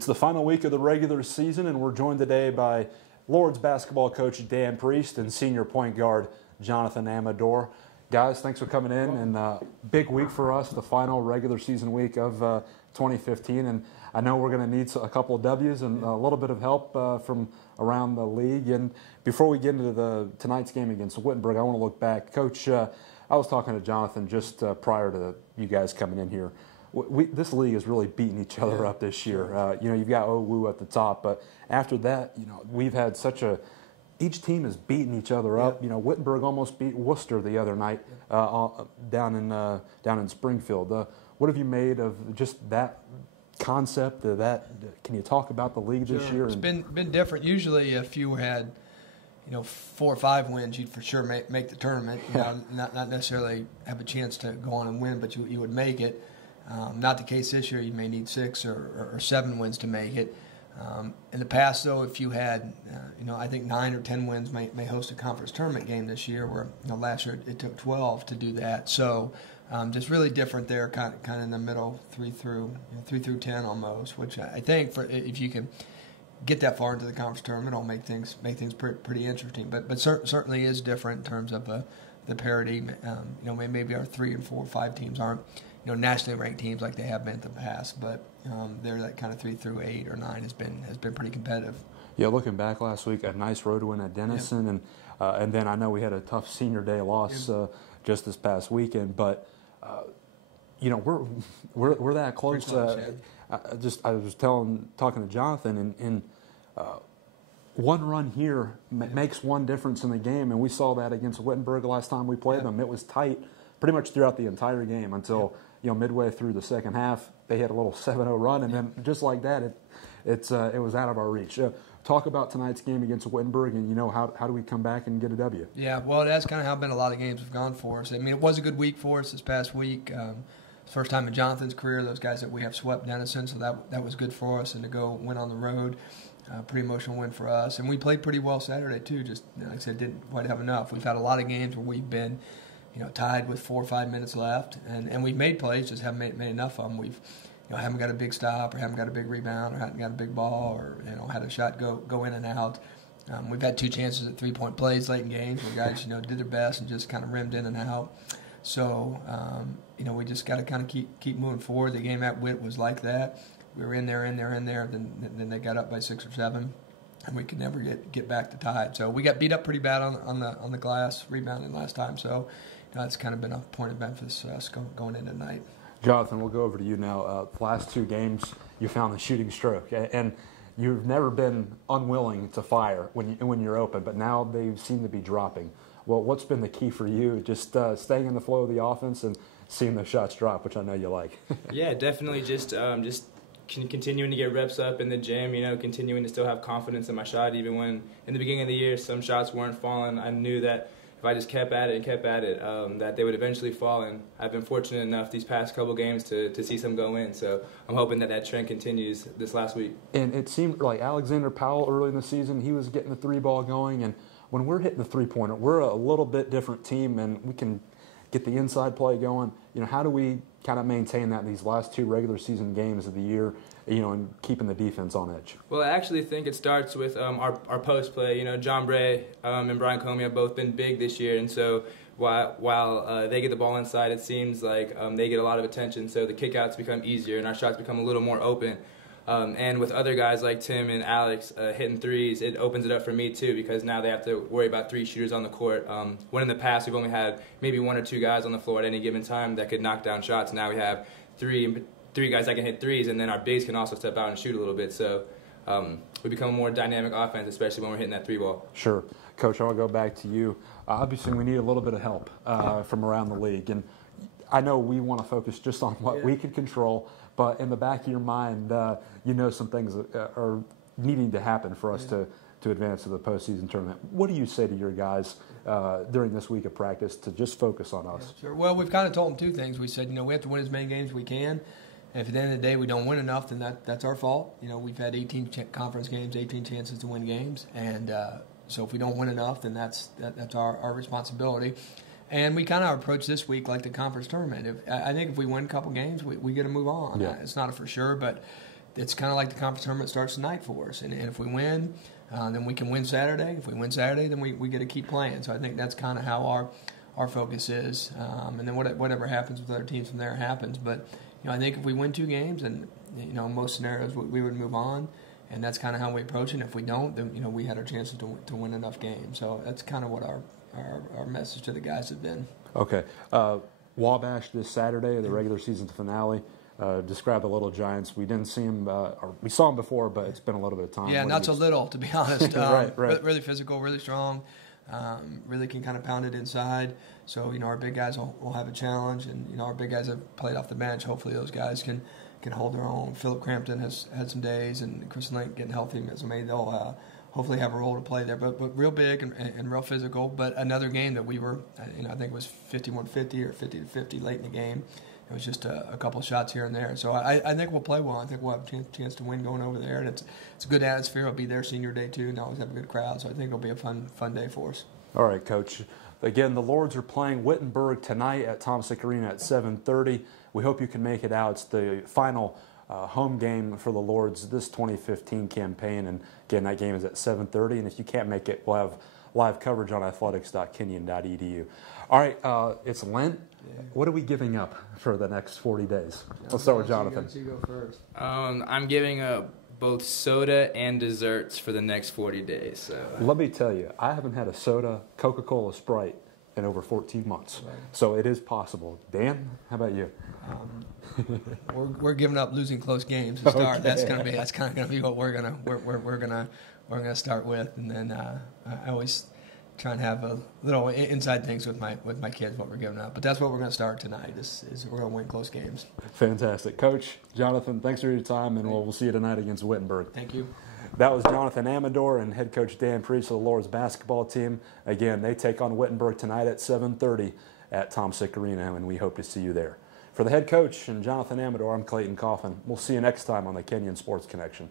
It's the final week of the regular season, and we're joined today by Lord's basketball coach Dan Priest and senior point guard Jonathan Amador. Guys, thanks for coming in, and big week for us, the final regular season week of 2015, and I know we're going to need a couple of W's and a little bit of help from around the league. And before we get into tonight's game against Wittenberg, I want to look back. Coach, I was talking to Jonathan just prior to you guys coming in here. This league is really beating each other up this year. You've got OWU at the top, but after that, we've had each team has beaten each other up. Wittenberg almost beat Worcester the other night down in Springfield. What have you made of just that concept of that? Can you talk about the league this year? It's been different. Usually, if you had 4 or 5 wins, you'd for sure make the tournament. Not necessarily have a chance to go on and win, but you would make it. Not the case this year. You may need 6 or 7 wins to make it. In the past, though, if you had, I think 9 or 10 wins may host a conference tournament game this year, where last year it took 12 to do that. So just really different there, kind of in the middle, 3 through 10 almost. Which I think if you can get that far into the conference tournament, it'll make things pretty interesting. But certainly is different in terms of the parity. Maybe our 3 and 4 or 5 teams aren't nationally ranked teams like they have been in the past, but they're that kind of 3 through 8 or 9 has been pretty competitive. Yeah, looking back last week, a nice road win at Denison, and then I know we had a tough senior day loss just this past weekend, but we're that close. I was talking to Jonathan, and one run here makes one difference in the game, and we saw that against Wittenberg last time we played them. It was tight pretty much throughout the entire game until midway through the second half. They had a little 7-0 run, and then just like that, it was out of our reach. Talk about tonight's game against Wittenberg, and how do we come back and get a W? Yeah, well, that's kind of how a lot of games have gone for us. I mean, it was a good week for us this past week. First time in Jonathan's career, those guys that we have swept Denison, so that was good for us. And to go win on the road, pretty emotional win for us. And we played pretty well Saturday too. Just like I said, didn't quite have enough. We've had a lot of games where we've been tied with 4 or 5 minutes left, and we've made plays, just haven't made enough of them. We've haven't got a big stop, or haven't got a big rebound, or haven't got a big ball, or had a shot go in and out. We've had 2 chances at 3-point plays late in games where guys did their best and just kind of rimmed in and out. So we just got to kind of keep moving forward. The game at Witt was like that. We were in there. Then they got up by 6 or 7. And we could never get back to tied. So we got beat up pretty bad on the glass rebounding last time. So that's kind of been a point of emphasis for us going into tonight. Jonathan, we'll go over to you now. The last 2 games, you found the shooting stroke, and you've never been unwilling to fire when you're open, but now they seem to be dropping. Well, what's been the key for you? Just staying in the flow of the offense and seeing the shots drop, which I know you like. Yeah, definitely. Just continuing to get reps up in the gym, continuing to still have confidence in my shot. Even when in the beginning of the year some shots weren't falling, I knew that if I just kept at it, that they would eventually fall. And I've been fortunate enough these past couple games to see some go in. So I'm hoping that trend continues this last week. And it seemed like Alexander Powell early in the season, he was getting the 3-ball going. And when we're hitting the 3-pointer, we're a little bit different team, and we can get the inside play going. How do we kind of maintain that in these last 2 regular season games of the year, and keeping the defense on edge? Well, I actually think it starts with our post play. John Bray and Brian Comey have both been big this year, and so while they get the ball inside, it seems like they get a lot of attention, so the kickouts become easier and our shots become a little more open. And with other guys like Tim and Alex hitting threes, it opens it up for me too, because now they have to worry about 3 shooters on the court. When in the past we've only had maybe 1 or 2 guys on the floor at any given time that could knock down shots. Now we have 3 guys that can hit threes, and then our bigs can also step out and shoot a little bit. So we become a more dynamic offense, especially when we're hitting that 3-ball. Sure. Coach, I want to go back to you. Obviously, we need a little bit of help from around the league. And I know we want to focus just on what we can control, but in the back of your mind, some things are needing to happen for us to advance to the postseason tournament. What do you say to your guys during this week of practice to just focus on us? Sure. Well, we've kind of told them 2 things. We said, we have to win as many games as we can. And if at the end of the day we don't win enough, then that's our fault. We've had 18 conference games, 18 chances to win games. And so if we don't win enough, then that's our responsibility. And we kind of approach this week like the conference tournament. I think if we win a couple games, we get to move on. Yeah. It's not a for sure, but it's kind of like the conference tournament starts tonight for us. And if we win, then we can win Saturday. If we win Saturday, then we get to keep playing. So I think that's kind of how our focus is. And then whatever happens with other teams from there happens. But I think if we win 2 games, then in most scenarios we would move on. And that's kind of how we approach it. And if we don't, then we had our chances to win enough games. So that's kind of what our message to the guys has been. Okay. Wabash this Saturday, the regular season finale. Describe the Little Giants. We didn't see them, or we saw them before, but it's been a little bit of time. Yeah, not so little, to be honest. Right. Really physical, really strong. Really can kind of pound it inside. So our big guys will have a challenge, and our big guys have played off the bench. Hopefully those guys can hold their own. Philip Crampton has had some days, and Chris Link getting healthy. So maybe they'll hopefully have a role to play there. But real big and real physical. But another game that we were, I think it was 51-50 or 50-50 late in the game. It was just a couple shots here and there. So I think we'll play well. I think we'll have a chance to win going over there. And it's a good atmosphere. It'll be their senior day, too, and always have a good crowd. So I think it'll be a fun day for us. All right, Coach. Again, the Lords are playing Wittenberg tonight at Thompson Arena at 7:30. We hope you can make it out. It's the final home game for the Lords this 2015 campaign. And, again, that game is at 7:30. And if you can't make it, we'll have live coverage on athletics.kenyon.edu. All right, it's Lent. Yeah. What are we giving up for the next 40 days? Let's start with Jonathan. You go first. I'm giving up both soda and desserts for the next 40 days. So. Let me tell you, I haven't had a soda, Coca-Cola, Sprite in over 14 months. Right. So it is possible. Dan, how about you? We're giving up losing close games to start. Okay. That's kind of gonna be what we're gonna start with, and then I always try and have a little inside things with my kids what we're giving up. But that's what we're going to start tonight. Is we're going to win close games. Fantastic, Coach Jonathan. Thanks for your time, and we'll see you tonight against Wittenberg. Thank you. That was Jonathan Amador and head coach Dan Priest of the Lords basketball team. Again, they take on Wittenberg tonight at 7:30 at Thompson Arena, and we hope to see you there. For the head coach and Jonathan Amador, I'm Clayton Coffin. We'll see you next time on the Kenyon Sports Connection.